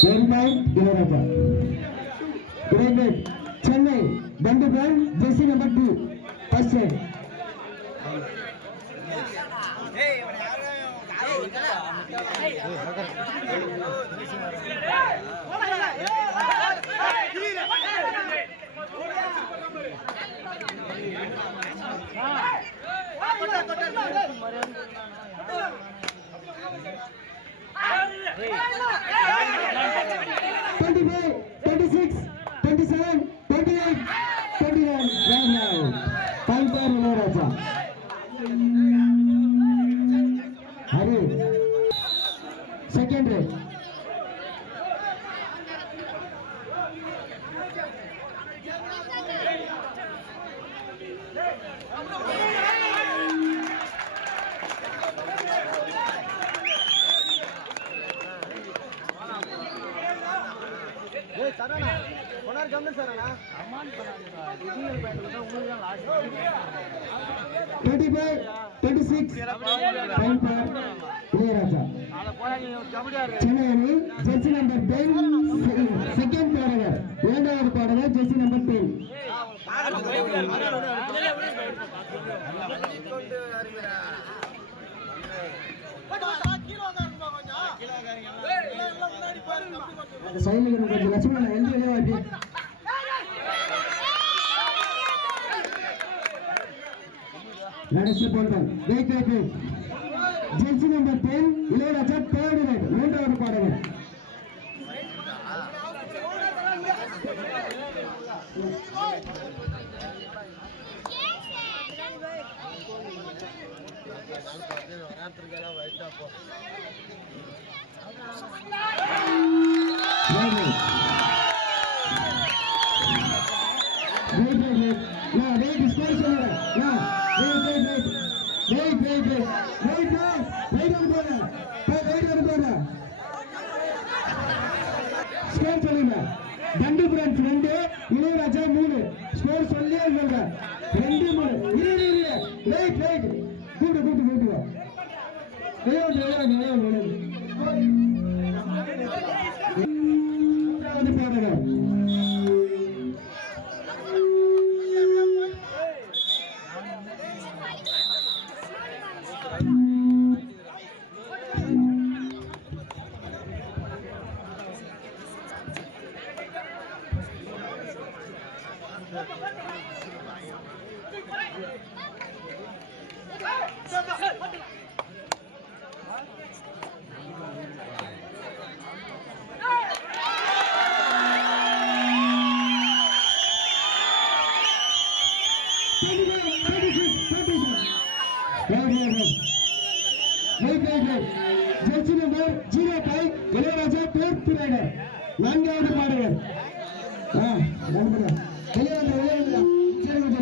Perumal Ilayaraja great Chennai தண்டுபன் jersey number two first raid twenty five twenty six twenty seven twenty eight twenty nine five பேர் Ilayaraja sir second sir thirty five thirty six five பேர் இளையராஜா. சென்னை அணி Jersey number ten second பாடகர். இரண்டாவது பாடகர் jersey number ten சைனிகர் லட்சுமணன் எந்த வெளியே வாப்பி wait wait jersey number ten Ilayaraja third raid மூன்றாவது பாடகர். Right, right. Wait, Wait, wait. Wait on corner. சொல்லுங்க. தண்டு பிரான்ஸ் ரெண்டு இளையராஜா மூணு ஸ்கோர் சொல்லி சொல்றேன் ரெண்டு மூணு இரு இரு லைட் லைட் ஜெர்சி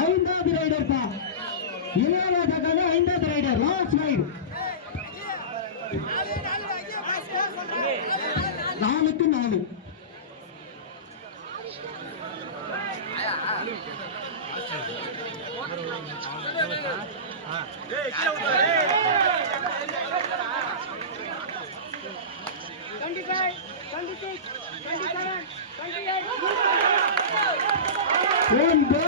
ஐந்தாவது ரைடர் பா. இளையராஜா ஐந்தாவது ரைடர் லாஸ்ட் ரைடு. டுவெண்ட்டி